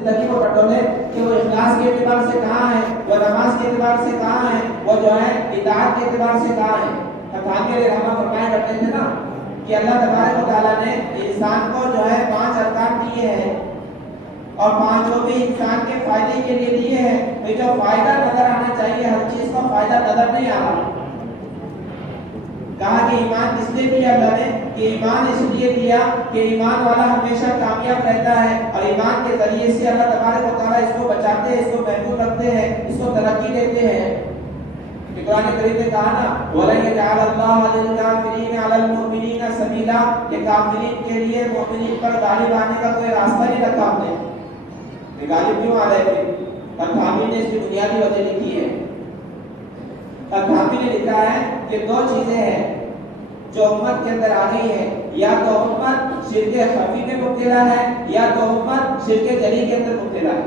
زندگی کو ٹٹولے کہ وہ اخلاص کے اعتبار سے کہاں ہے، وہ نماز کے اعتبار سے کہاں ہے، وہ جو ہے اطاعت کے اعتبار سے کہاں ہے۔ خطابی علیہ رحمہ فرمایا کرتے تھے نا کہ اللہ تبارک و تعالیٰ نے انسان کو جو ہے 5 ارکان دیے ہیں اور 5 بھی انسان کے فائدے کے لیے دیے ہیں۔ تو جو فائدہ نظر آنا چاہیے ہر چیز کا فائدہ نظر نہیں آ رہا۔ کہا کہ ایمان کس لیے دیا اللہ نے، کہ ایمان اس لیے دیا کہ ایمان والا ہمیشہ کامیاب رہتا ہے اور ایمان کے ذریعے سے اللہ تبارک و تعالیٰ اس کو بچاتے ہیں، اس کو محفوظ رکھتے ہیں، اس کو ترقی دیتے ہیں۔ کہ قرآن کریم نے کہا نا وَلَن يَجْعَلَ اللَّهُ لِلْكَافِرِينَ عَلَى الْمُؤْمِنِينَ سَبِيلًا، کہ کافرین کے لیے مومنین پر غالب آنے کا کوئی راستہ نہیں رکھا ہم نے۔ کہ غالب کیوں آ رہے تھے؟ تنخواہی نے اس کی بنیادی وجہ لکھی ہے۔ تنخواہی نے لکھا ہے کہ 2 چیزیں ہیں جو امت کے اندر آ گئی ہے، یا تو امت شرک خفی میں مبتلا ہے یا تو امت شرک جلی کے اندر مبتلا ہے،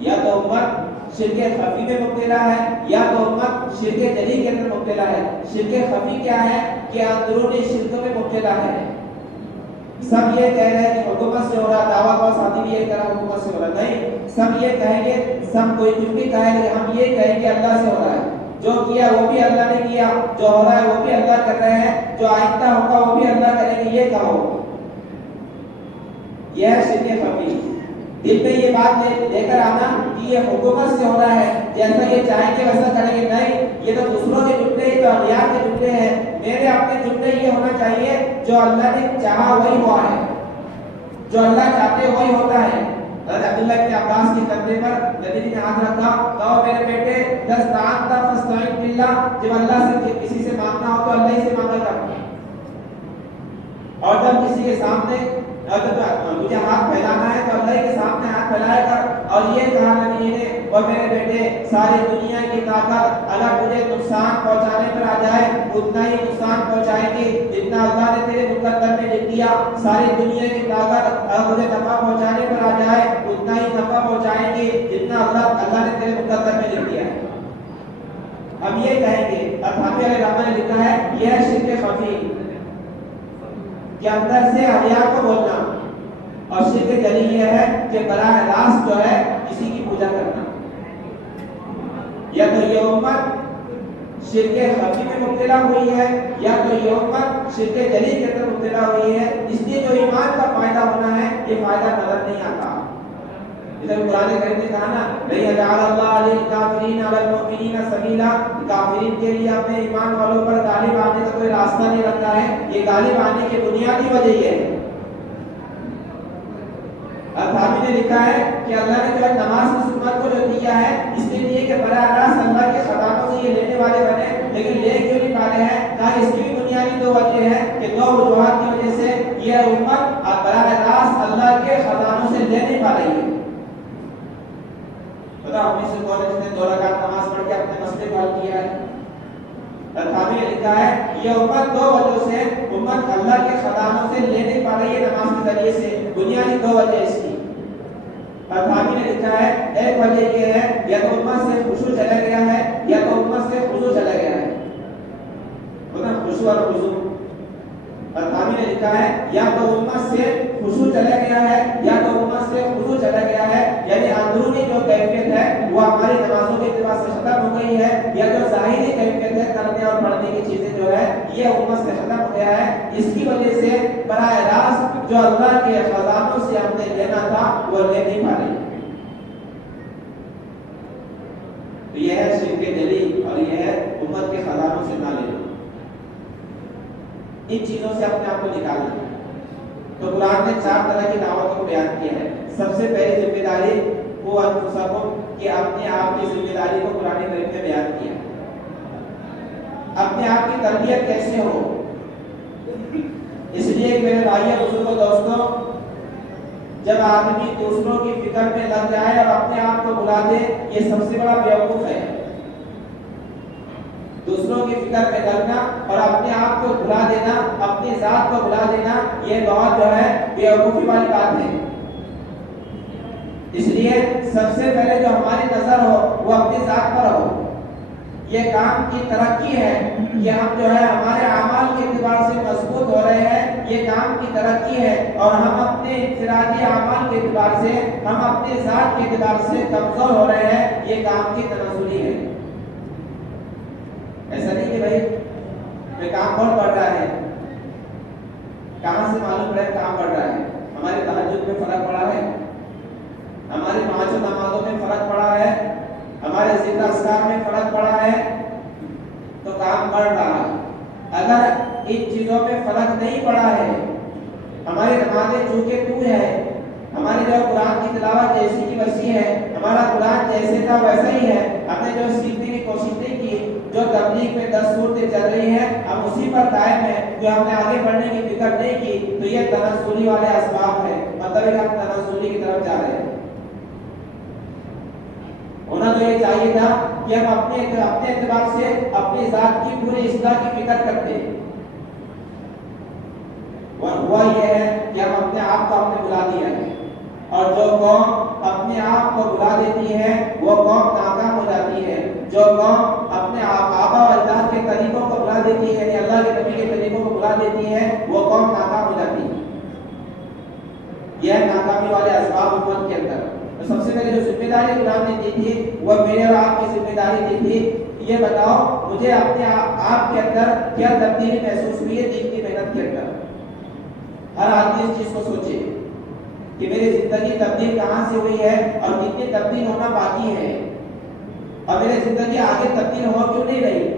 یا تو امت شرک خفی میں مبتلا ہے یا تو امت شرک جلی کے اندر مبتلا ہے۔ شرک خفی کیا ہے کہ اندرونی شرکوں میں مبتلا ہے۔ سب یہ کہہ رہے ہیں کہ حکومت سے ہو رہا، دعویٰ کو ساتھی بھی یہ کہہ رہا حکومت سے ہو رہا، نہیں، سب یہ کہیں گے، سب کوئی کچھ بھی کہے گا ہم یہ کہیں گے اللہ سے ہو رہا ہے۔ جو کیا وہ بھی اللہ نے کیا، جو ہو رہا ہے وہ بھی اللہ کر رہے ہیں، جو آئندہ ہوگا وہ بھی اللہ کریں گے، یہ کہو۔ یہ ہے شرک خفی۔ دل میں یہ بات لے کر آنا کہ یہ حکومت سے ہو رہا ہے، جیسا یہ چاہیں گے ویسا کریں گے، نہیں، یہ تو دوسروں کے جملے، یہ تو اغیار کے جملے ہیں۔ میرے اپنے جملے یہ ہونا چاہیے جو اللہ نے چاہا وہی ہوا ہے، جو اللہ چاہتے وہی ہوتا ہے۔ حضرت عبداللہ بن عباس کی کندھے پر نبی نے ہاتھ رکھا، کہو میرے بیٹے دستان کا فاستعین باللہ، جب اللہ سے کسی سے مانگنا ہو تو اللہ ہی سے مانگا کر، اور جب کسی کے سامنے تجھے ہاتھ پھیلانا ہے تو اللہ کے سامنے ہاتھ پھیلایا کر۔ اور یہ کہا نبی نے اور میرے بیٹے ساری دنیا کی طاقت اگر تجھے نقصان پہنچانے پر آ جائے اتنا ہی نقصان پہنچائے گی جتنا اللہ نے تیرے مقدر میں لکھ دیا۔ ساری دنیا کی طاقت اگر تجھے نفع پہنچانے پر آ جائے اتنا ہی نفع پہنچائے گی جتنا اللہ نے تیرے مقدر میں لکھ دیا ہے۔ ہم یہ کہیں گے، ابھی علیہ رحمہ نے لکھا ہے یہ ہے شرک خفی، کہ اندر سے اغیار کو بولنا، اور شرک جلی یہ ہے کہ براہ راست جو ہے کسی کی پوجا کرنا۔ یا تو یہ امت شرک خفی میں مبتلا ہوئی ہے یا تو یہ امت شرک جلی کے اندر مبتلا ہوئی ہے، اس لیے جو ایمان کا فائدہ ہونا ہے یہ فائدہ نظر نہیں آتا۔ جیسے قرآن کریم نے کہا نا لَن يَجْعَلَ اللَّهُ لِلْكَافِرِينَ عَلَى الْمُؤْمِنِينَ سَبِيلًا، کافرین کے لیے اپنے ایمان والوں پر غالب آنے کا کوئی راستہ نہیں رکھتا ہے۔ یہ غالب آنے کی بنیادی وجہ یہ ہے۔ ابھی نے لکھا ہے کہ اللہ نے جو نماز کی سنت کو جو دیا ہے اس لیے کہ براہ راست اللہ کے خزانوں سے یہ لینے والے بنے، لیکن لے کیوں نہیں پا رہے ہیں؟ کہا اس کی بھی بنیادی 2 وجہ ہے کہ 2 وجوہات کی وجہ سے یہ امت براہ راست اللہ کے خزانوں سے لے نہیں پا رہی ہے۔ بتا ہمیں سے کون ہے جس نے 2 رکعت نماز پڑھ کے اپنے مسئلے کو حل کیا ہے؟ تنخواہی نے لکھا ہے یہ امت 2 وجہ سے امت اللہ کے خزانوں سے لے نہیں پا رہی ہے نماز کے ذریعے سے، بنیادی 2 وجہ اس کی۔ تنخواہی نے لکھا ہے ایک وجہ یہ ہے یا تو امت سے خشوع چلا گیا ہے یا تو امت سے خضوع چلا گیا ہے، مطلب خشوع اور خضوع۔ تنخواہی نے لکھا ہے یا تو امت سے خشوع چلا گیا ہے یا تو امت سے خضوع چلا گیا ہے، یعنی اندرونی جو کیفیت ہے وہ ہماری نمازوں کے اعتبار سے ختم ہو گئی ہے، یا جو ظاہری کیفیت ہے کرنے اور پڑھنے کی چیزیں جو ہے یہ امت سے ختم ہو گیا ہے۔ اس کی وجہ سے براہ راست جو اللہ کے خزانوں سے ہم نے لینا تھا وہ لے نہیں پا رہی۔ تو یہ ہے شرک جلی اور یہ ہے امت کے خزانوں سے نہ لینا، ان چیزوں سے اپنے آپ کو نکالنا۔ تو قرآن نے 4 طرح کی دعوتوں کو بیان کیا ہے۔ سب سے پہلی ذمہ داری وہ انفسکم، کہ اپنے آپ کی ذمہ داری کو قرآن کریم میں بیان کیا۔ اپنے آپ کی تربیت کیسے ہو، اس لیے کہ میرے بھائیوں بزرگوں دوستوں، جب آدمی دوسروں کی فکر میں لگ جائے اور اپنے آپ کو بھلا دے یہ سب سے بڑا بیوقوف ہے۔ دوسروں کی فکر میں لگنا اور اپنے آپ کو بھلا دینا، اپنی ذات کو بھلا دینا، یہ بہت جو ہے بیوقوفی والی بات ہے۔ اس لیے سب سے پہلے جو ہماری نظر ہو وہ اپنی ذات پر ہو، یہ کام کی ترقی ہے کہ ہم جو ہے ہمارے اعمال کے اعتبار سے مضبوط ہو رہے ہیں، یہ کام کی ترقی ہے، اور ہم اپنے انفرادی اعمال کے اعتبار سے، ہم اپنے ذات کے اعتبار سے کمزور ہو رہے ہیں، یہ کام کی تنزلی ہے۔ ایسا نہیں کہ بھائی یہ کام کون پڑھ رہا ہے، کہاں سے معلوم پڑے کام پڑھ رہا ہے؟ ہمارے تہجد میں فرق پڑا ہے، ہماری 5 نمازوں میں فرق پڑا ہے، ہمارے ذکر اذکار میں فرق پڑا ہے، تو کام بڑھ رہا ہے۔ اگر ان چیزوں میں فرق نہیں پڑا ہے، ہماری نمازیں چونکہ تو ہے، ہماری جو قرآن کی تلاوت جیسی کی ویسی ہے، ہمارا قرآن جیسے تھا ویسا ہی ہے، ہم نے جو سیکھنے کی کوشش نہیں کی، جو تبلیغ میں 10 صورتیں چل رہی ہیں ہم اسی پر قائم ہیں، جو ہم نے آگے بڑھنے کی فکر نہیں کی، تو یہ تنزلی والے اسباب ہیں، مطلب ہے کہ ہم تنزلی کی طرف جا رہے ہیں۔ ہونا تو یہ چاہیے تھا کہ ہم اپنے اعتبار سے اپنی ذات کی پوری اصلاح کی فکر کرتے ہیں، اور ہوا یہ ہے کہ ہم اپنے آپ کو ہم نے بلا دیا ہے، اور جو قوم اپنے آپ کو بلا دیتی ہے وہ قوم ناکام ہو جاتی ہے۔ جو قوم اپنے آبا و اجداد کے طریقوں کو بلا دیتی ہے، یعنی اللہ کے نبی کے طریقوں کو بلا دیتی ہے، وہ قوم ناکام ہو جاتی ہے۔ یہ ناکامی والے اسباب امت کے اندر تو سب سے پہلے جو ذمہ داری قرآن نے دی تھی وہ میرے اور آپ کی ذمہ داری دی تھی، یہ بتاؤ مجھے اپنے آپ کے اندر کیا تبدیلی محسوس ہوئی ہے دین کی محنت کے اندر۔ ہر آدمی اس چیز کو سوچے کہ میری زندگی تبدیل کہاں سے ہوئی ہے اور کتنی تبدیل ہونا باقی ہے، اور میری زندگی آگے تبدیل ہو کیوں نہیں رہی؟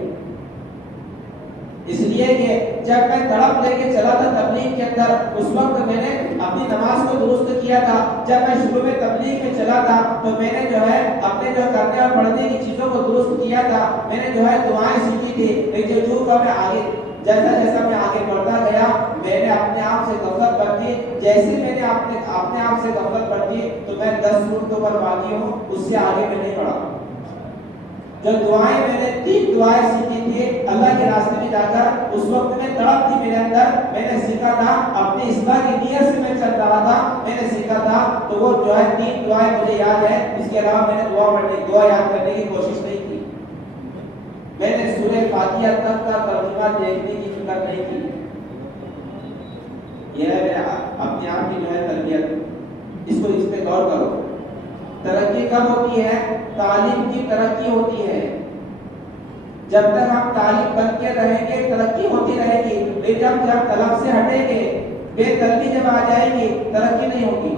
اس لیے کہ جب میں تڑپ لے کے چلا تھا تبلیغ کے اندر، اس وقت میں نے اپنی نماز کو درست کیا تھا۔ جب میں شروع میں تبلیغ میں چلا تھا تو میں نے جو ہے اپنے جو کرنے اور پڑھنے کی چیزوں کو درست کیا تھا، میں نے جو ہے دعائیں سیکھی تھی، جو میں آگے جیسا میں آگے بڑھتا گیا میں نے اپنے آپ سے غفلت برتی، جیسے میں نے اپنے آپ سے غفلت برتی تو میں 10 صورتوں پر باقی ہوں، اس سے آگے میں نہیں بڑھا۔ جو دعائیں میں نے 3 دعائیں سیکھی تھی اللہ کے راستے میں جا کر، اس وقت میں تڑپ تھی میرے اندر، میں نے سیکھا تھا اپنی اصلاح کی نیت سے میں چل رہا تھا، میں نے سیکھا تھا، تو وہ جو ہے 3 دعائیں مجھے یاد ہے، اس کے علاوہ میں نے دعا یاد کرنے کی کوشش نہیں کی۔ میں نے سورہ فاتحہ تک کا ترجمہ دیکھنے کی فکر نہیں کی۔ یہ ہے اپنے آپ کی جو ہے تربیت، اس پہ غور کرو۔ ترقی کب ہوتی ہے؟ تعلیم کی ترقی ہوتی ہے۔ جب تک ہم تعلیم بن کے رہیں گے ترقی ہوتی رہے گی، لیکن جب طلب سے ہٹیں گے، بے طلبی جب آ جائے گی، ترقی نہیں ہوگی۔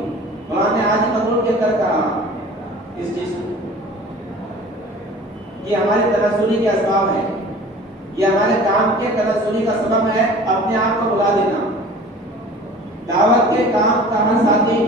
قرآن نے آج مغرور کے اندر کہا اس چیز کو، یہ ہمارے تنزلی کے اسباب ہیں، یہ ہمارے کام کے تنزلی کا سبب ہے اپنے آپ کو بلا دینا۔ دعوت کے کام کا ہر ساتھی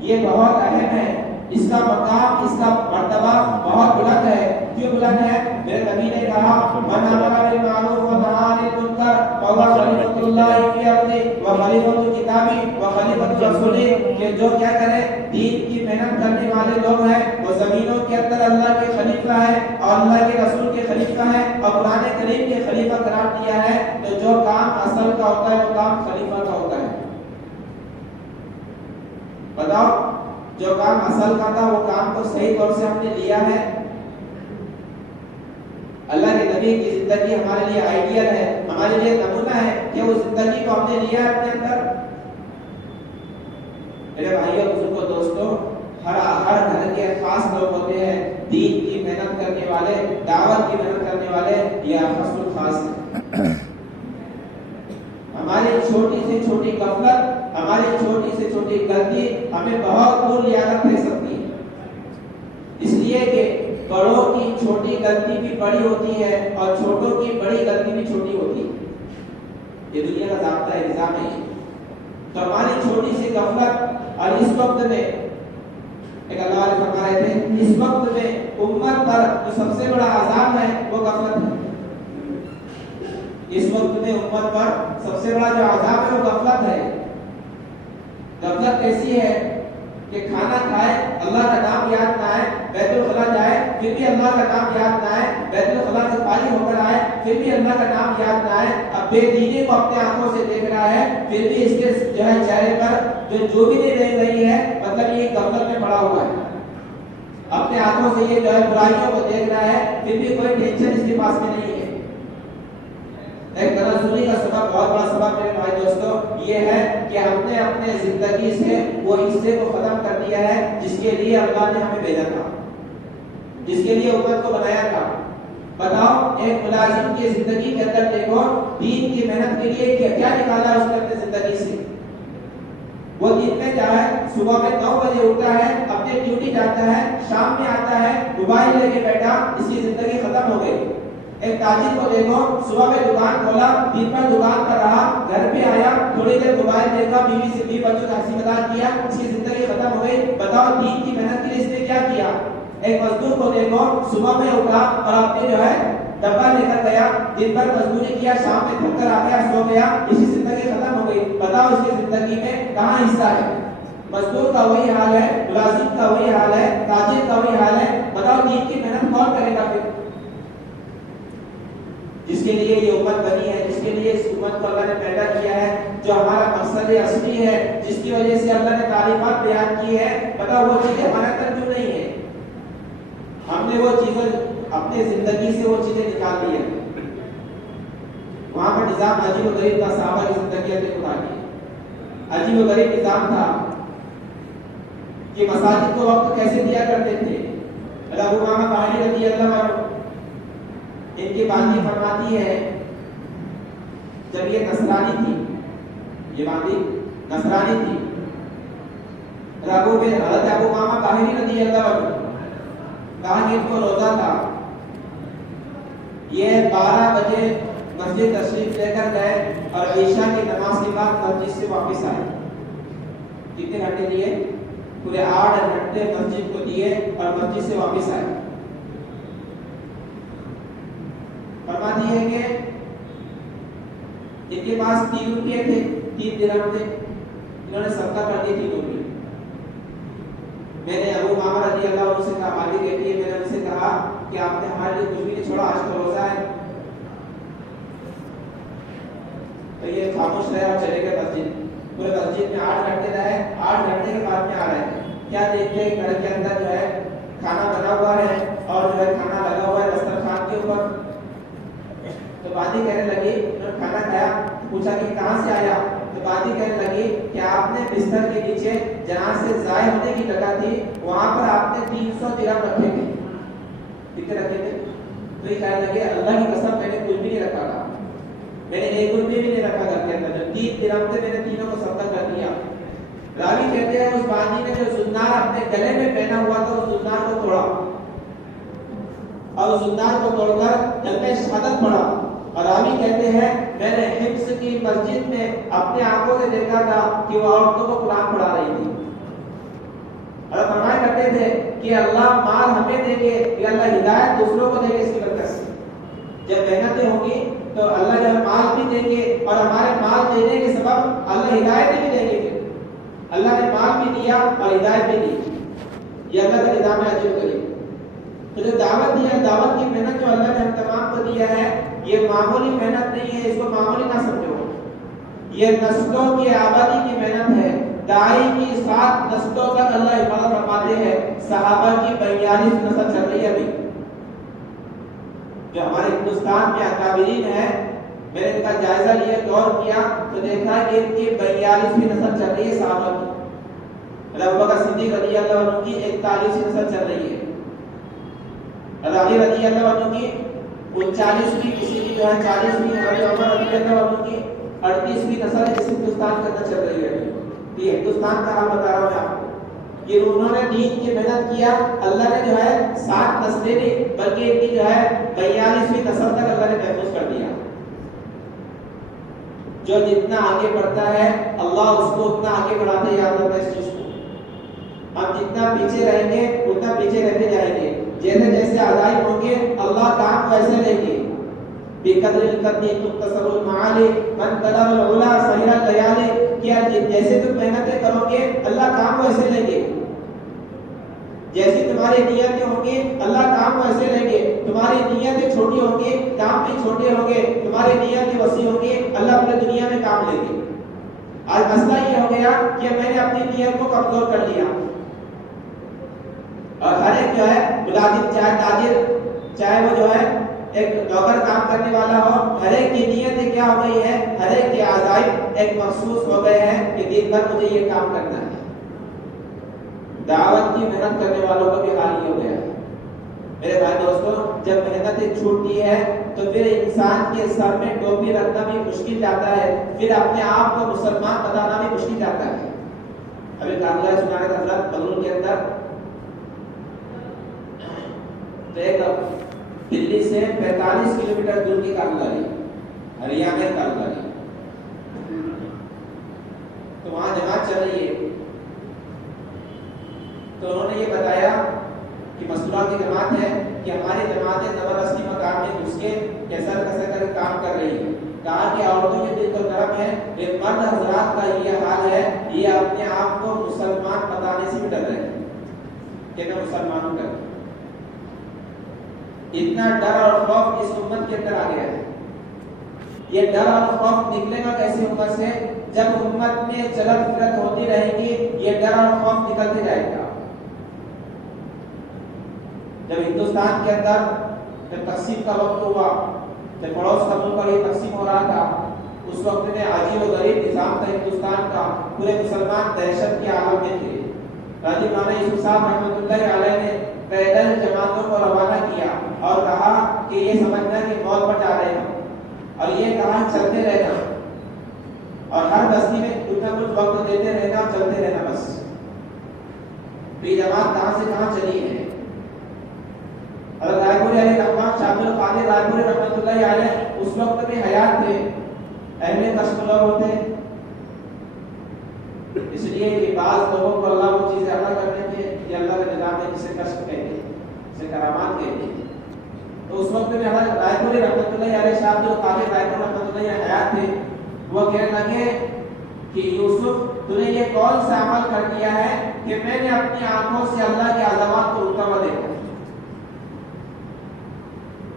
یہ بہت اہم ہے، اس کا مقام، اس کا مرتبہ بہت بلند ہے۔ کیوں بلند ہے؟ میرے نبی نے کہا من امر بالمعروف ونہی عن المنکر فہو خلیفۃ اللہ فی الارض وخلیفۃ کتابہ وخلیفۃ رسولہ، کہ جو کیا کرے دین کی محنت کرنے والے لوگ ہیں وہ زمینوں کے اندر اللہ کے خلیفہ ہیں اور اللہ کے رسول کے خلیفہ ہیں اور قرآن کریم کے خلیفہ قرار دیا ہے۔ تو جو کام اصل کا ہوتا ہے وہ کام خلیفہ کا ہوتا ہے۔ بتاؤ جو کام اصل کا تھا وہ کام کو صحیح طور سے ہم نے لیا ہے؟ اللہ کے نبی کی زندگی ہمارے لیے آئیڈیل ہے، ہمارے لیے نمونہ ہے کہ وہ زندگی کو ہم نے لیا ہے اپنے اندر۔ میرے بھائیوں بزرگوں دوستوں، ہر گھر کے خاص لوگ ہوتے ہیں، دین کی محنت کرنے والے، دعوت کی محنت کرنے والے، یہ خاص الخاص ہے۔ ہماری چھوٹی سے چھوٹی غفلت، ہماری چھوٹی سے چھوٹی غلطی ہمیں بہت دور لے جا کر سکتی ہے، اس لیے کہ بڑوں کی چھوٹی غلطی بھی بڑی ہوتی ہے اور چھوٹوں کی بڑی غلطی بھی چھوٹی ہوتی ہے۔ یہ دنیا کا ضابطہ ہے، نظام ہے۔ تو ہماری چھوٹی سی غفلت، اور اس وقت میں ایک اللہ والے فرما رہے تھے، اس وقت میں امت پر جو سب سے بڑا عذاب ہے وہ غفلت ہے۔ اس وقت میں امت پر سب سے بڑا جو عذاب ہے وہ غفلت ہے۔ غفلت ایسی ہے کہ کھانا کھائے اللہ کا نام یاد نہ آئے، بیت الخلا جائے پھر بھی اللہ کا نام یاد نہ آئے، بیت الخلا سے خالی ہو کر آئے پھر بھی اللہ کا نام یاد نہ آئے، اب بے دینی کو اپنے آنکھوں سے دیکھ رہا ہے پھر بھی اس کے جو ہے چہرے پر جو بھی نہیں رہ رہی ہے، مطلب یہ غفلت میں پڑا ہوا ہے۔ اپنے آنکھوں آنکھوں سے یہ جو ہے برائیوں کو دیکھ رہا ہے، پھر بھی کوئی ٹینشن اس کے پاس میں نہیں ہے۔ ایک تنزلی کا سبب، بہت بڑا سبب میرے بھائی دوستو یہ ہے کہ ہم نے اپنے زندگی سے وہ حصے کو ختم کر دیا ہے جس کے لیے اللہ نے ہمیں بھیجا تھا، جس کے لیے امت کو بنایا تھا۔ بتاؤ ایک ملازم کی زندگی کے اندر دیکھو دین کی محنت کے لیے کیا نکالا اس نے اپنے زندگی سے۔ وہ دن میں کیا ہے، صبح میں 9 بجے اٹھتا ہے، اپنے ڈیوٹی جاتا ہے، شام میں آتا ہے، موبائل لے کے بیٹھا، اس کی زندگی ختم ہو گئی۔ ایک تاجر کو دیکھو، صبح میں دکان کھولا، دن بھر دکان پر رہا، گھر پہ آیا، تھوڑی دیر موبائل دیکھا، بیوی سے بھی بچوں کا ہنسی مذاق کیا، اس کی زندگی ختم ہو گئی۔ بتاؤ دین کی محنت کے لیے اس نے کیا کیا؟ ایک مزدور کو دیکھو، صبح میں اٹھا اور اپنے جو ہے ڈبہ لے کر گیا، دن بھر مزدوری کیا، شام میں تھک کر آ گیا، سو گیا، اس کی زندگی ختم ہو گئی۔ بتاؤ اس کی زندگی میں کہاں حصہ ہے؟ مزدور کا وہی حال ہے، ملازم کا وہی حال ہے، تاجر کا وہی حال ہے۔ بتاؤ دین کی محنت کون کرے گا پھر؟ جس کے لیے یہ امت بنی ہے، جس کے لیے اس امت کو اللہ نے پیدا کیا ہے، جو ہمارا مقصد اصلی ہے، جس کی وجہ سے اللہ نے تعلیمات بیان کی ہے، بتاؤ وہ چیزیں ہمارے اندر کیوں نہیں ہے؟ ہم نے وہ چیزیں اپنے زندگی سے وہ چیزیں نکال لی ہیں۔ وہاں کا نظام عجیب و غریب تھا، صحابہ کی زندگیاں نے اٹھا لی، عجیب و غریب نظام تھا کہ مساجد کو وقت کیسے دیا کرتے تھے۔ ابو امامہ باہلی رضی اللہ عنہ ان کی باندھی فرماتی ہے جب یہ نصرانی تھی، یہ باندھی نصرانی تھی، حضرت ابو امامہ باہلی رضی اللہ عنہ کہا کہ ان کو روزہ تھا، یہ 12 بجے مسجد تشریف لے کر گئے اور عشاء کی نماز کے بعد مسجد سے واپس آئے۔ کتنے گھنٹے دیے؟ پورے 8 گھنٹے مسجد کو دیے اور مسجد سے واپس آئے۔ فرماتی ہے کہ ان کے پاس 3 روپے تھے، 3 درہم تھے، انہوں نے صدقہ کر دی 3 روپے۔ میں نے ابو امامہ رضی اللہ عنہ سے کہا، مالی کہتی ہے میں نے ان سے کہا کہ آپ نے ہمارے لیے کچھ بھی نہیں چھوڑا، آج تو روزہ ہے۔ تو یہ خاموش رہے اور چلے گئے مسجد۔ پورے مسجد میں 8 گھنٹے رہے، 8 گھنٹے کے بعد میں آ رہے ہیں، کیا دیکھتے ہیں گھر کے اندر جو ہے کھانا بنا ہوا ہے اور جو ہے کھانا لگا ہوا ہے دسترخوان کے اوپر۔ تو بادی کہنے لگی، انہوں نے کھانا کھایا، پوچھا کہ کہاں سے آیا؟ تو بادی کہنے لگی کہ آپ نے بستر کے نیچے جہاں سے ضائع ہونے کی جگہ تھی وہاں پر آپ نے 300 درہم رکھے تھے۔ کتنے رکھے تھے؟ تو یہ کہنے لگے اللہ کی قسم میں نے کچھ بھی نہیں رکھا تھا، میں نے 1 روپے بھی نہیں رکھا گھر کے اندر، جو 3 درہم تھے میں نے تینوں کو صدقہ کر دیا۔ راوی کہتے ہیں اس بادی نے جو زنار اپنے گلے میں پہنا ہوا تھا اس زنار کو توڑا اور اس زنار کو توڑ کر کلمہ شہادت پڑھا۔ اور راوی کہتے ہیں میں نے حفظ کی مسجد میں اپنے آنکھوں سے دیکھا تھا کہ وہ عورتوں کو قرآن پڑھا رہی تھی اور فرمایا کرتے تھے کہ اللہ مال ہمیں دے گے کہ اللہ ہدایت دوسروں کو دے گے اس کی برکت سے۔ جب محنتیں ہوں گی تو اللہ جو مال بھی دیں گے اور ہمارے مال دینے کے سبب اللہ ہدایت بھی دیں گے۔ اللہ نے مال بھی دیا اور ہدایت بھی دی، یہ اللہ کا نظام ہے عجیب غریب۔ تو جو دعوت دیا، دعوت کی محنت جو اللہ نے ہم تمام کو دیا ہے، یہ معمولی محنت نہیں ہے، اس کو معمولی نہ سمجھو، یہ نسلوں کی آبادی کی محنت ہے۔ داعی کی 7 نسلوں تک اللہ حفاظت فرماتے ہیں، صحابہ کی 42 نسل چل رہی ہے ابھی۔ جو ہمارے ہندوستان میں اکابرین ہیں، میں نے ان کا جائزہ لیا، غور کیا تو دیکھا کہ ان کی 42ویں نسل چل رہی ہے صحابہ کی۔ ابو بکر صدیق رضی اللہ عنہ کی 41ویں نسل چل رہی ہے، علی رضی اللہ عنہ کی 39ویں، کسی کی جو ہے 40ویں، عمر رضی اللہ عنہ کی 38ویں نسل ہے جس ہندوستان کے اندر چل رہی ہے۔ یہ ہندوستان کا حال بتا رہا ہوں میں آپ کو، یہ انہوں نے دین کی محنت کیا، اللہ نے جو ہے 7 نسلیں نہیں بلکہ ان کی جو ہے 42ویں نسل تک اللہ نے محفوظ کر دیا۔ جو جتنا آگے بڑھتا ہے اللہ اس کو اتنا آگے بڑھاتے یاد رکھتا ہے اس چیز کو۔ ہم جتنا پیچھے رہیں گے اتنا پیچھے رہتے جائیں گے، جیسے جیسے آزائی ہوں گے اللہ کام کو ایسے لیں گے۔ بقدر القدی تکتسب المعالی من طلب العلا سہر الليالي، کیا جیسے تم محنتیں کرو گے اللہ کام کو ایسے لیں گے، جیسی تمہاری نیتیں ہوں گی اللہ کام کو ایسے لیں گے۔ تمہاری نیتیں چھوٹی ہوں گی کام بھی چھوٹے ہوں گے، تمہاری نیتیں وسیع ہوں گی اللہ اپنے دنیا میں کام لیں گے۔ آج مسئلہ یہ ہو گیا کہ میں نے اپنی نیت کو کمزور کر لیا، اور ہر ایک جو ہے ملازم چاہے تاجر چاہے وہ جو ہے ایک نوکر کام کرنے والا ہو، ہر ایک کی نیت کیا ہو گئی ہے، ہر ایک کے عزائم ایک مخصوص ہو گئے ہیں کہ دن بھر مجھے یہ کام کرنا ہے۔ دعوت کی محنت کرنے والوں کا بھی حال یہ ہو گیا ہے میرے بھائی دوستوں، جب محنت چھوٹتی ہے تو پھر انسان کے سر میں ٹوپی رکھنا بھی مشکل جاتا ہے، پھر اپنے آپ کو مسلمان بتانا بھی مشکل جاتا ہے۔ ابھی کارگاہ سنانے کا حضرت بغلول کے اندر ایک دلی سے 45 کلومیٹر دور کی کارگاہ، ہریانہ کی کارگاہ، تو وہاں جماعت چل رہی ہے۔ تو انہوں نے یہ بتایا کہ مسئلہ کی جماعت ہے کہ ہماری جماعتیں زبردستی مقام میں گھس کے کیسا کر کام کر رہی ہے۔ کہا کہ عورتوں کے دل تو نرم ہے، لیکن مرد حضرات کا یہ حال ہے، یہ اپنے آپ کو مسلمان بتانے سے بھی ڈر رہے ہیں کہ میں مسلمان ہوں کر۔ اتنا ڈر اور خوف اس امت کے اندر آ گیا ہے۔ یہ ڈر اور خوف نکلے گا کیسے امت سے؟ جب امت میں چلت پھرت ہوتی رہے گی، یہ ڈر اور خوف نکلتے جائے گا۔ جب ہندوستان کے اندر جب تقسیم کا وقت ہوا، جب پڑوس کا ملک پر یہ تقسیم ہو رہا تھا، اس وقت میں عجیب و غریب نظام تھا ہندوستان کا، پورے مسلمان دہشت کے عالم میں تھے۔ راجیو مولانا یوسف صاحب رحمۃ اللہ علیہ نے پیدل جماعتوں کو روانہ کیا اور کہا کہ یہ سمجھنا کہ موت پر جا رہے ہیں، اور یہ کہا چلتے رہنا، اور ہر بستی میں کچھ نہ کچھ وقت دیتے رہنا اور چلتے رہنا بس۔ تو یہ جماعت کہاں سے کہاں چلی ہے؟ حضرت رائے پوری علیہ رحمان شاہ القادر رائے پوری رحمۃ اللہ علیہ اس وقت میں حیات تھے، اہل کشف لوگ ہوتے، اس لیے کہ بعض لوگوں کو اللہ وہ چیزیں عطا کرنے کے یہ اللہ کا نظام ہے جسے کشف کہتے ہیں، جسے کرامات کہتے ہیں۔ تو اس وقت میں حضرت رائے پوری رحمۃ اللہ علیہ شاہ القادر رائے پوری رحمۃ اللہ علیہ حیات تھے۔ وہ کہنے لگے کہ یوسف تو نے یہ کون سا عمل کر دیا ہے کہ میں نے اپنی آنکھوں سے اللہ کے عذابات کو اٹھتا ہوا دیکھا۔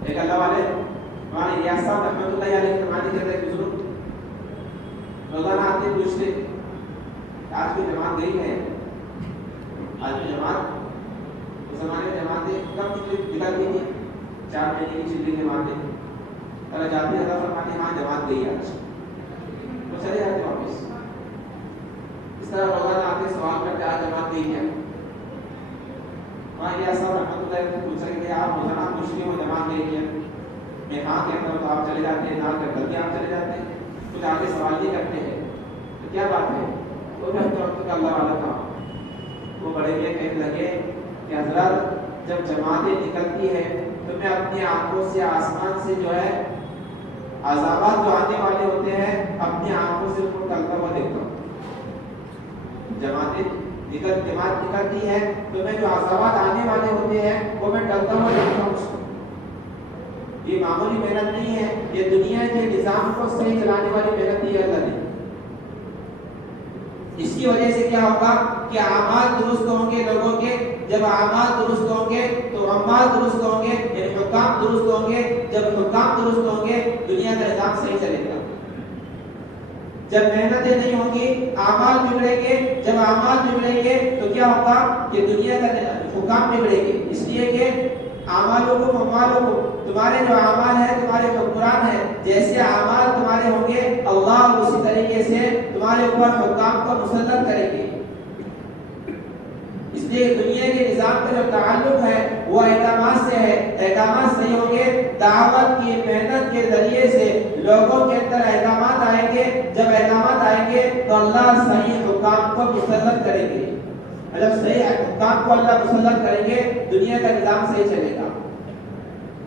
ایک اللہ والے ہمارے ریاض صاحب رحمۃ اللہ علیہ فرماتے تھے، ایک بزرگ روزانہ آتے پوچھتے آج کی جماعت گئی ہے، آج کی جماعت اس زمانے میں جماعتیں کم نکلتی تھی، 4 مہینے کی چلی جماعتیں، اگر جاتے ہیں فرماتے ہاں جماعت گئی آج، تو چلے جاتے واپس۔ اس طرح روزانہ آتے سوال کرتے آج جماعت گئی ہے۔ ہمارے ریاض صاحب رحمۃ اللہ علیہ پوچھا کہ آپ روزانہ پوچھتے ہو جماعت گئی ہے، میں ہاں کہتا ہوں تو آپ چلے جاتے ہیں، نہ کہتا کہ آپ چلے جاتے ہیں، کچھ آگے سوال نہیں کرتے ہیں، تو کیا بات ہے؟ وہ بھی اپنے وقت کا اللہ والا تھا۔ وہ بڑے بھائی کہنے لگے کہ حضرت جب جماعتیں نکلتی ہے تو میں اپنی آنکھوں سے آسمان سے جو ہے عذابات جو آنے والے ہوتے ہیں اپنی آنکھوں سے ان کو ٹلتا ہوا دیکھتا ہوں۔ جماعت نکلتی ہے تو میں جو عذابات آنے والے ہوتے ہیں وہ میں ٹلتا ہوا دیکھتا ہوں۔ یہ معمولی محنت نہیں ہے، یہ دنیا کے نظام کو صحیح چلانے والی محنت نہیں ہے اللہ نے۔ اس کی وجہ سے کیا ہوگا کہ اعمال درست ہوں گے لوگوں کے، جب اعمال درست ہوں گے تو عمال درست ہوں گے، یعنی حکام درست ہوں گے، جب حکام درست ہوں گے دنیا کا نظام صحیح چلے گا۔ جب محنتیں نہیں ہوں گی اعمال بگڑیں گے، جب اعمال بگڑیں گے تو کیا ہوگا کہ دنیا کا حکام بگڑیں گے۔ اس لیے کہ اعمالکم اعمالکم، تمہارے جو اعمال ہیں تمہارے حکمران ہیں، جیسے اعمال تمہارے ہوں گے اللہ اسی طریقے سے تمہارے اوپر حکام کو مسلط کریں گے۔ اس لیے دنیا کے نظام کا جو تعلق ہے وہ احکامات سے ہے، احکامات صحیح ہوں گے، دعوت کی محنت کے ذریعے سے لوگوں کے اندر احکامات آئیں گے، جب احکامات آئیں گے تو اللہ صحیح حکام کو مسلط کریں گے، جب صحیح حکام کو اللہ مسلط کریں گے دنیا کا نظام صحیح چلے گا۔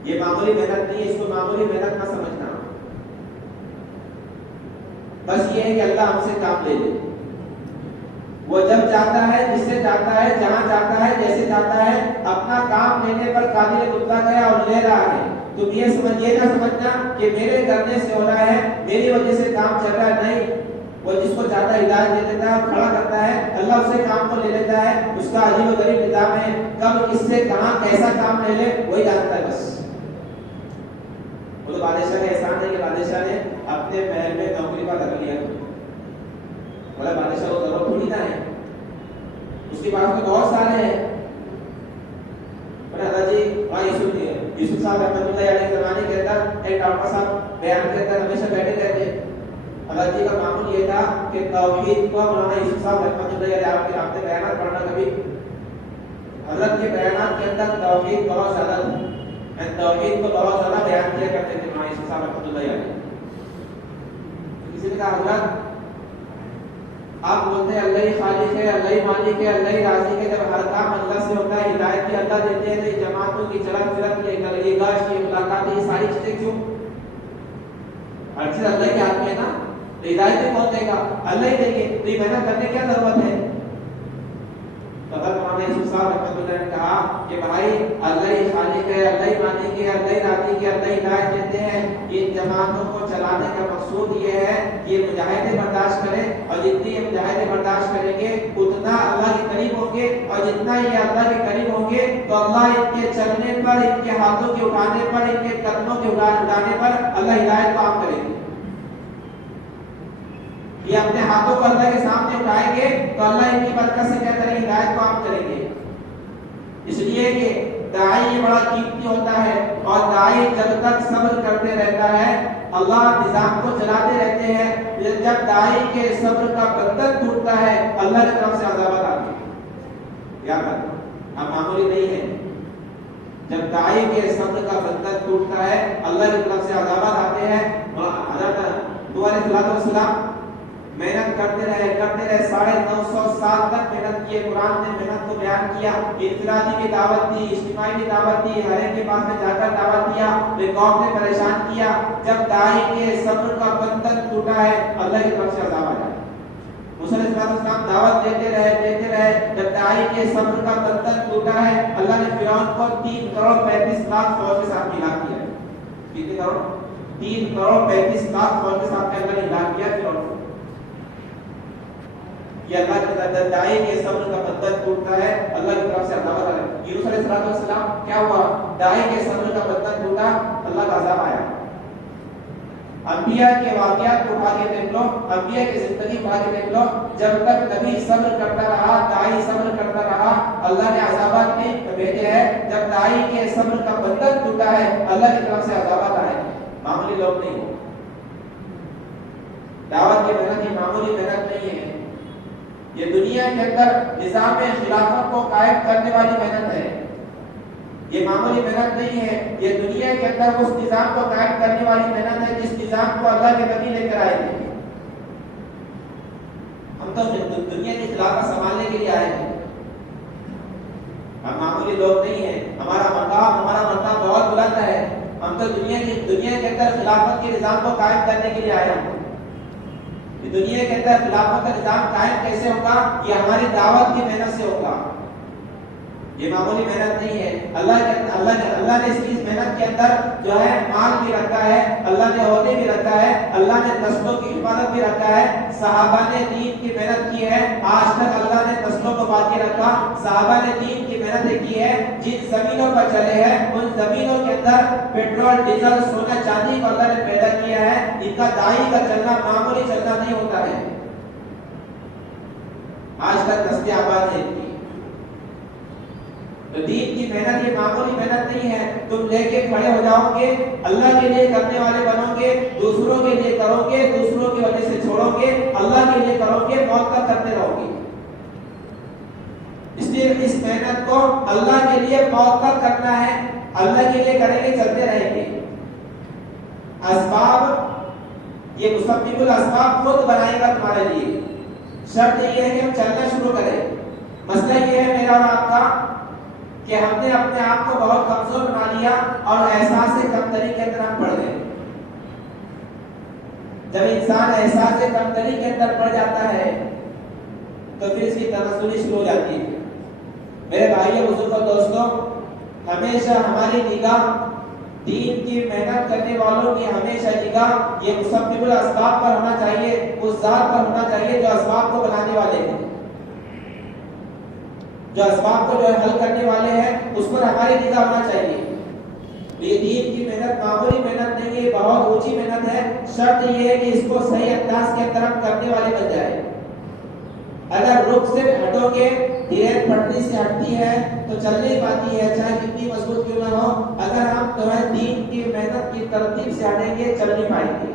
یہ معمولی محنت نہیں ہے، اس کو معمولی محنت نہ سمجھنا، بس یہ ہے کہ اللہ ہم سے کام لے لے۔ وہ جب چاہتا ہے، جس سے چاہتا ہے، جہاں چاہتا ہے، جیسے چاہتا ہے، اپنا کام لینے پر قادر مطلق ہے اور لے رہا ہے۔ تم یہ نہ سمجھنا کہ میرے کرنے سے ہو رہا ہے، میری وجہ سے کام چل رہا ہے، نہیں۔ وہ جس کو چاہتا ہے ہدایت دے دیتا ہے، کھڑا کرتا ہے، اللہ اس سے کام کو لے لیتا ہے۔ اس کا عجیب و غریب نظام ہے، کب کس سے کہاں کیسا کام لے لے وہی جانتا ہے بس۔ وہ تو بادشاہ کا احسان ہے کہ بادشاہ نے اپنے محل میں نوکری پر رکھ لیا، بادشاہ کو ضرورت تھوڑی نہ ہے، اس کے پاس تو بہت سارے ہیں، بھائی یوسف صاحب رحمۃ اللہ علیہ کے زمانے کے اندر ایک ڈاکٹر صاحب بیان کے اندر ہمیشہ بیٹھے رہتے. حضرت جی کا معمول یہ تھا کہ توحید کو مولانا یوسف صاحب رحمۃ اللہ علیہ آپ کے رابطے بیانات پڑھنا. کبھی حضرت کے بیانات کے اندر توحید بہت زیادہ تھی، توحید کو بہت زیادہ بیان کیا کرتے تھے مولانا یوسف صاحب رحمۃ اللہ علیہ. کسی نے کہا حضرت آپ بولتے ہیں اللہ ہی خالق ہے، اللہ ہی مالک ہے، اللہ ہی رازق ہے، جب ہر کام اللہ سے ہوتا ہے، ہدایت بھی اللہ دیتے ہیں، تو یہ جماعتوں کی چلن پھرن یہ گاش کی ملاقات یہ ساری چیزیں کیوں؟ ہر چیز اللہ کے ہاتھ میں ہے نا، تو ہدایت بھی کون دے گا؟ اللہ ہی دیں گے، تو یہ محنت کرنے کی کیا ضرورت ہے؟ حضرت مولانا یوسف صاحب رحمۃ اللہ نے کہا کہ بھائی اللہ ہی خالق ہے، اللہ ہی مالک ہے، اللہ ہی رازق ہے، اللہ ہی ہدایت دیتے ہیں. ان جماعتوں کو چلانے کا مقصود یہ ہے کہ مجاہدے برداشت کریں، اور جتنی یہ مجاہدے برداشت کریں گے اتنا اللہ کے قریب ہوں گے، اور جتنا یہ اللہ کے قریب ہوں گے تو اللہ ان کے چلنے پر، ان کے ہاتھوں کے اٹھانے پر، ان کے قدموں کے اٹھانے پر اللہ ہدایت کو عام کریں گے. یہ اپنے ہاتھوں کو اللہ کے سامنے اٹھائیں گے تو اللہ ان کی برکت سے کیا کریں گے؟ ہدایت کو عام کریں گے. اس لیے کہ داعی بڑا قیمتی ہوتا ہے، اور داعی جب تک صبر کرتے رہتا ہے اللہ نظام کو چلاتے رہتے ہیں. جب داعی کے صبر کا بندھن ٹوٹتا ہے اللہ کی طرف سے عذابات آتے ہیں. یاد رکھنا اب معمولی نہیں ہے. جب داعی کے صبر کا بندھن ٹوٹتا ہے اللہ کی طرف سے عذابات آتے ہیں. حضرت نوح علیہ السلام محنت کرتے رہے 950 سال تک محنت کیے. قرآن نے محنت کو بیان کیا، انفرادی کی دعوت دی، اجتماعی کی دعوت دی، ہر ایک کے پاس میں جا کر دعوت دیا. قوم نے پریشان کیا. جب داعی کے صبر کا بندھن ٹوٹا ہے اللہ کی طرف سے عذاب آیا. موسیٰ علیہ السلام دعوت دیتے رہے. جب داعی کے صبر کا بندھن ٹوٹا ہے اللہ نے فرعون کو 3 کروڑ 35 لاکھ فوج کے ساتھ ہلاک کیا. کتنے کروڑ؟ 3 کروڑ 35 لاکھ فوج کے ساتھ اللہ نے ہلاک کیا فرعون کو. یہ اللہ کے داعی کے صبر کا بندھن ٹوٹتا ہے اللہ کی طرف سے عذاب آتا ہے. یونس علیہ السلام کیا ہوا؟ داعی کے صبر کا بندھن ٹوٹا، اللہ کا عذاب آیا. انبیاء کے واقعات کو اٹھا کے دیکھ لو، انبیاء کی زندگی اٹھا کے دیکھ لو. جب تک نبی صبر کرتا رہا، داعی صبر کرتا رہا، اللہ نے عذابات نہیں بھیجے ہیں. جب داعی کے صبر کا بندھن ٹوٹا ہے اللہ کی طرف سے عذابات آئے. معمولی لوگ نہیں ہو. دعوت کی محنت یہ معمولی محنت نہیں ہے. یہ دنیا کے اندر نظام خلافت کو قائم کرنے والی محنت ہے. یہ معمولی محنت نہیں ہے. یہ دنیا کے اندر اس نظام کو قائم کرنے والی محنت ہے جس نظام کو اللہ کے نبی لے کر آئے تھے. ہم تو دنیا کی خلافت سنبھالنے کے لیے آئے ہیں. ہم معمولی لوگ نہیں ہیں. ہمارا مقام بہت بلند ہے. ہم تو دنیا کے اندر خلافت کے نظام کو قائم کرنے کے لیے آئے ہیں. دنیا کے اندر خلافت کا نظام قائم کیسے ہوگا؟ یہ ہماری دعوت کی محنت سے ہوگا. یہ معمولی محنت نہیں ہے. اللہ نے اس محنت کے اندر جو ہے مال بھی رکھا ہے، اللہ نے عہدے بھی رکھا ہے، اللہ نے نسلوں کی حفاظت بھی رکھا ہے. صحابہ نے دین کی محنت کی ہے، آج تک اللہ نے نسلوں کو باقی رکھا. صحابہ نے دین کی محنت کی ہے. جن زمینوں پر چلے ہیں ان زمینوں کے اندر پیٹرول، ڈیزل، سونا، چاندی کو اللہ نے پیدا کیا ہے. ان کا داعی کا چلنا معمولی چلنا نہیں ہوتا ہے. آج تک نسلیں آباد ہیں. تو دین کی محنت یہ معمولی محنت نہیں ہے. تم لے کے کھڑے ہو جاؤ گے، اللہ کے لیے کرنے والے بنو گے، دوسروں کے لیے کرو گے، دوسروں کی وجہ سے چھوڑو گے، اللہ کے لیے کرو گے، موت تک کرتے رہو گے. اس لیے اس محنت کو اللہ کے لیے موت تک کرنا ہے. اللہ کے لیے کریں گے، چلتے رہیں گے. اسباب یہ مسبب الاسباب خود بنائے گا تمہارے لیے. شرط یہ ہے کہ ہم چلنا شروع کریں. مسئلہ یہ ہے میرا اور آپ کا کہ ہم نے اپنے آپ کو بہت کمزور بنا لیا اور احساس کمتری کے اندر ہم پڑ گئے. جب انسان احساس کمتری کے اندر پڑ جاتا ہے تو پھر اس کی تنزلی شروع ہو جاتی ہے. میرے بھائیو، بزرگوں، دوستوں، ہمیشہ ہماری نگاہ دین کی محنت کرنے والوں کی ہمیشہ نگاہ یہ مسبب الاسباب پر ہونا چاہیے، اس ذات پر ہونا چاہیے جو اسباب کو بنانے والے ہیں، جو اسباب کو جو حل کرنے والے ہیں، اس پر ہماری نگاہ ہونا چاہیے. یہ دین کی محنت معمولی محنت نہیں ہے، بہت اونچی محنت ہے. شرط یہ ہے کہ اس کو صحیح انداز کے اندر ہم کرنے والے بن جائیں. اگر رخ سے ہٹو گے، ٹرین پٹری سے ہٹتی ہے تو چل نہیں پاتی ہے، چاہے کتنی مضبوط کیوں نہ ہو. اگر ہم دین کی محنت کی ترتیب سے ہٹیں گے چل نہیں پائیں گے.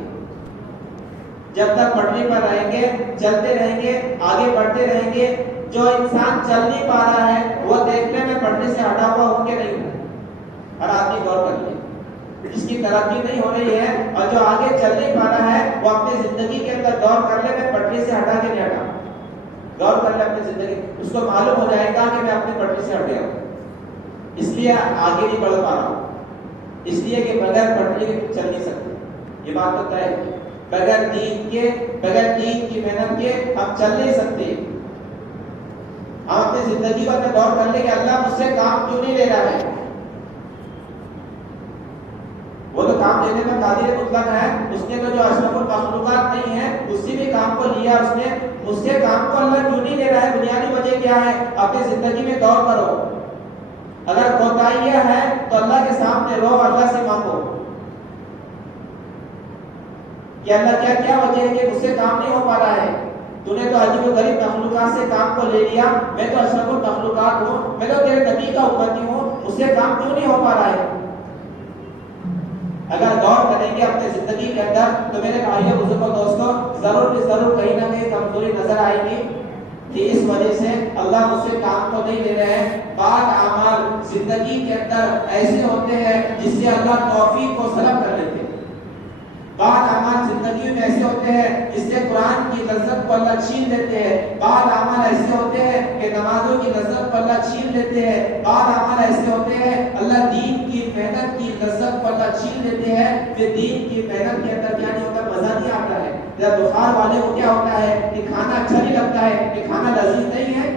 جب تک پٹری پر رہیں گے، چلتے رہیں گے، آگے بڑھتے رہیں گے. جو انسان چل نہیں پا رہا ہے وہ دیکھنے میں پٹری سے ہٹا ہوا ہو کے نہیں ہو. ہر آدمی غور کریے، جس کی ترقی نہیں ہو رہی ہے اور جو آگے چل نہیں پا رہا ہے وہ اپنی زندگی کے اندر غور کر لے میں پٹری سے ہٹا کے نہیں ہٹا. غور کر لے اپنی زندگی، اس کو معلوم ہو جائے گا کہ میں اپنی پٹری سے ہٹ گیا ہوں، اس لیے آگے نہیں بڑھ پا رہا ہوں. اس لیے کہ بغیر پٹری کے چل نہیں سکتے. یہ بات تو طے ہے، بغیر دین کی محنت کے ہم چل نہیں سکتے. ہم اپنی زندگی کو اپنے غور کر لیں کہ اللہ مجھ سے کام کیوں نہیں لے رہا ہے. وہ تو کام لینے میں قادر مطلق ہے، اس نے تو جو اشرف المخلوقات نہیں ہے اسی بھی کام کو لیا. اس نے مجھ سے کام کو اللہ کیوں نہیں لے رہا ہے؟ بنیادی وجہ کیا ہے؟ اپنی زندگی میں غور کرو. اگر کوتاہیاں ہے تو اللہ کے سامنے رو، اللہ سے مانگو کہ اللہ کیا کیا وجہ ہے کہ مجھ سے کام نہیں ہو پا رہا ہے. تو نے تو عجیب و غریب مخلوقات سے کام کو لے لیا، میں تو اشرف المخلوقات ہوں، میں تو تیرے نبی کا امتی ہوں، مجھ سے کام کیوں نہیں ہو پا رہا ہے؟ اگر غور کریں گے اپنے زندگی کے اندر تو میرے بھائیوں بزرگوں دوستوں ضرور کہیں نہ کہیں کمزوری نظر آئے گی کہ اس وجہ سے اللہ مجھ سے کام کو نہیں لے رہے ہیں. بعض اعمال زندگی کے اندر ایسے ہوتے ہیں جس سے اللہ توفیق کو سلب کر لیتے ہیں. بعض اعمال زندگی میں ایسے ہوتے ہیں جس سے قرآن کی لذت کو اللہ چھین لیتے ہیں. بعض اعمال ایسے ہوتے ہیں کہ نمازوں کی لذت کو اللہ چھین لیتے ہیں. بعض اعمال ایسے ہوتے ہیں اللہ دین کی محنت کی لذت کو اللہ چھین لیتے ہیں. پھر دین کی محنت کے اندر کیا نہیں ہوتا؟ مزہ نہیں آتا ہے. جب بخار والے کو کیا ہوتا ہے کہ کھانا اچھا نہیں لگتا ہے، کہ کھانا لذیذ نہیں ہے.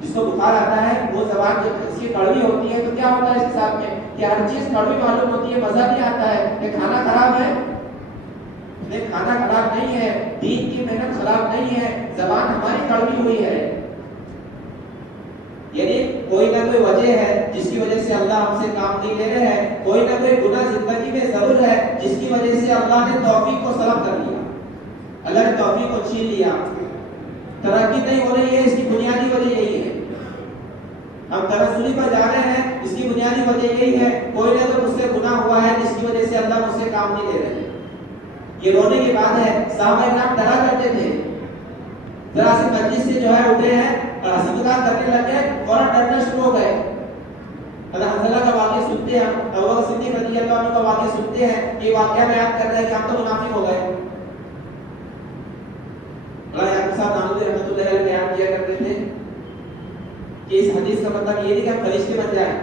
جس کو بخار آتا ہے وہ زبان جب اس کی کڑوی ہوتی ہے تو کیا ہوتا ہے اس کے ساتھ میں کہ ہر چیز کڑوی معلوم ہوتی ہے، مزہ نہیں آتا ہے. کہ کھانا خراب ہے؟ نہیں، کھانا خراب نہیں ہے، دین کی محنت خراب نہیں ہے، زبان ہماری کڑوی ہوئی ہے. یعنی کوئی نہ کوئی وجہ ہے جس کی وجہ سے اللہ ہم سے کام نہیں لے رہے ہیں. کوئی نہ کوئی گناہ زندگی میں ضرور ہے جس کی وجہ سے اللہ نے توفیق کو سلب کر لیا، اللہ نے توفیق کو چھین لیا. ترقی نہیں ہو رہی ہے، اس کی بنیادی وجہ یہی ہے. ہم ترسلی پر جا رہے ہیں، اس کی بنیادی وجہ یہی ہے کوئی نہ تو مجھ سے گناہ ہوا ہے جس کی وجہ سے اللہ مجھ سے کام نہیں لے رہے. یہ رونے کی بات ہے. صحابہ کرام ڈرا کرتے تھے، ذرا سے مجلس سے جو ہے اٹھے ہیں اور ہنسی مذاق کرنے لگے، فوراً ڈرنا شروع ہو گئے. اللہ حضرت کا واقعہ سنتے ہیں، ابو بکر صدیق رضی اللہ عنہ کا واقعہ سنتے ہیں کہ واقعہ بیان کر رہے ہیں کہ ہم تو منافق ہو گئے. اللہ یعقوب صاحب نانوتوی رحمۃ اللہ علیہ بیان کیا کرتے تھے کہ اس حدیث کا مطلب یہ نہیں کہ ہم فرشتے بن جائیں.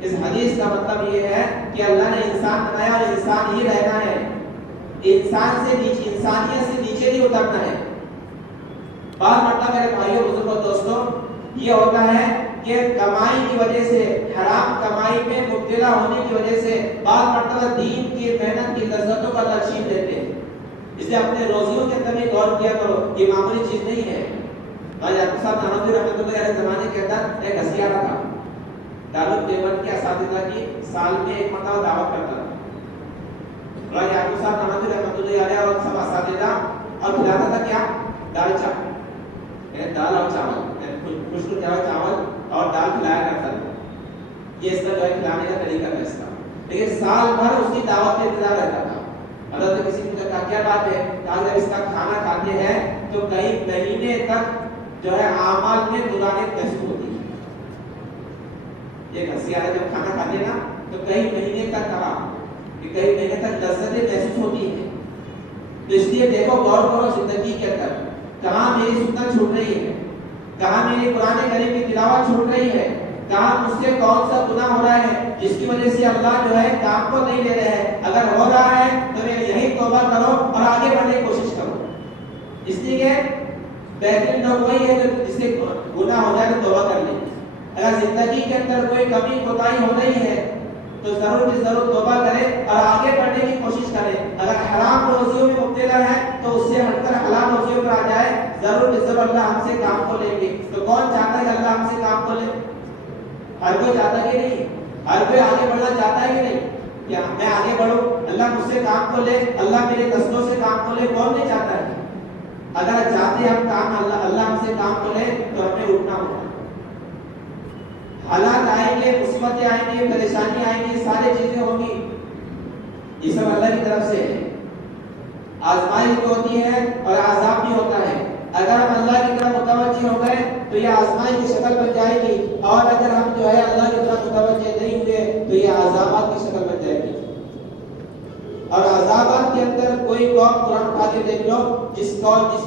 اس حدیث کا مطلب یہ ہے کہ اللہ نے انسان بنایا اور انسان ہی رہنا ہے. انسان سے نیچے، انسانیت سے نیچے نہیں اترنا ہے. بات مطلب میرے بھائیوں بزرگوں دوستوں یہ ہوتا ہے کہ کمائی کی وجہ سے، حرام کمائی میں مبتلا ہونے کی وجہ سے بعض مرتبہ دین کی محنت کی لذتوں کا اللہ چھین لیتے ہیں. اس لیے اپنے روزیوں کے اندر بھی غور کیا کرو، یہ معمولی چیز نہیں ہے. بھائی یعقوب صاحب نانوتوی رحمۃ اللہ علیہ زمانے کے اندر ایک ہسیارہ تھا. دارالدیوبند کے اساتذہ کی سال میں ایک مرتبہ دعوت کرتا تھا. بھائی یعقوب صاحب نانوتوی رحمۃ اللہ علیہ اور سب اساتذہ اور کھلاتا تھا کیا؟ دال چاول، دال اور چاول، خشک چاول اور دال کھلایا کرتا تھا. یہ اس کا جو ہے کھلانے کا طریقہ تھا اس کا. لیکن سال بھر اس کی دعوت کا انتظار رہتا تھا. حضرت کسی نے کہا کیا بات ہے؟ کہا جب اس کا کھانا کھاتے ہیں تو کئی مہینے تک جو ہے اعمال میں نورانیت محسوس ہوتی ہے. یہ ہسیارہ جب کھانا کھاتے ہیں نا تو کئی مہینے تک کہا کہ کئی مہینے تک لذتیں محسوس ہوتی ہیں. تو اس لیے دیکھو، غور کرو زندگی کے اندر کہاں میری سنت چھوٹ رہی ہے، کہاں میری قرآن کریم کی تلاوت چھوٹ رہی ہے، کہاں مجھ سے کون سا گناہ ہو رہا ہے جس کی وجہ سے اللہ جو ہے کام کو نہیں لے رہے ہیں. اگر ہو رہا ہے تو میں یہی توبہ کرو اور آگے بڑھنے کی کوشش کرو. اس لیے کہ بہترین لوگ وہی ہے جو جس سے گناہ ہو جائے تو توبہ کر لیں. اگر زندگی کے اندر کوئی کمی کوتاہی ہو رہی ہے تو ضرور توبہ کرے اور آگے بڑھنے کی کوشش کرے. اگر حرام روزیوں میں مبتلا ہے تو اس سے ہٹ کر حلال روزیوں پر آ جائے. ضرور اللہ ہم سے کام کو لیں گے. تو کون چاہتا ہے کہ اللہ ہم سے کام کو لے؟ ہر کوئی چاہتا ہے کہ نہیں؟ ہر کوئی آگے بڑھنا چاہتا ہے کہ نہیں؟ کیا میں آگے بڑھوں، اللہ مجھ سے کام کو لے، اللہ میرے قصدوں سے کام کو لے؟ کون نہیں چاہتا ہے؟ اگر چاہتے ہم کام اللہ ہم سے کام کرے تو ہمیں اٹھنا ہوگا. حالات آئیں گے, مصیبتیں آئیں گی, پریشانی آئیں گی, ساری چیزیں ہوں گی, یہ سب اللہ کی طرف سے ہے. آزمائش بھی ہوتی ہے اور عذاب بھی ہوتا ہے. اگر ہم اللہ کی طرف متوجہ ہو گئے تو یہ آزمائش کی شکل بن جائے گی, اور اگر ہم جو ہے اللہ کی طرف متوجہ نہیں ہوئے تو یہ عذابات کی شکل بن جائے گی. اور عذابات کے اندر کوئی قوم قرآن اٹھا کے دیکھ لو, جس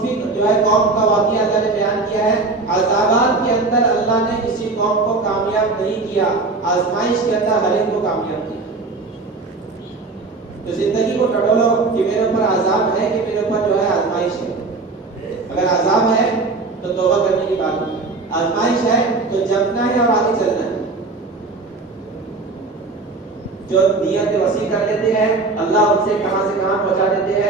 بھی جو ہے قوم کا واقعہ اللہ نے بیان کیا ہے, عذابات کے اندر اللہ نے کسی قوم کو کامیاب نہیں کیا, آزمائش کے اندر ہر ایک کو کامیاب کیا. تو زندگی کو ٹٹولو کہ میرے اوپر عذاب ہے کہ میرے اوپر جو ہے آزمائش ہے. اگر عذاب ہے تو توبہ کرنے کی بات ہے, آزمائش ہے تو جمنا ہے اور آگے چلنا ہے. جو نیت وسیع کر لیتے ہیں اللہ ان سے کہاں سے کہاں پہنچا دیتے ہیں.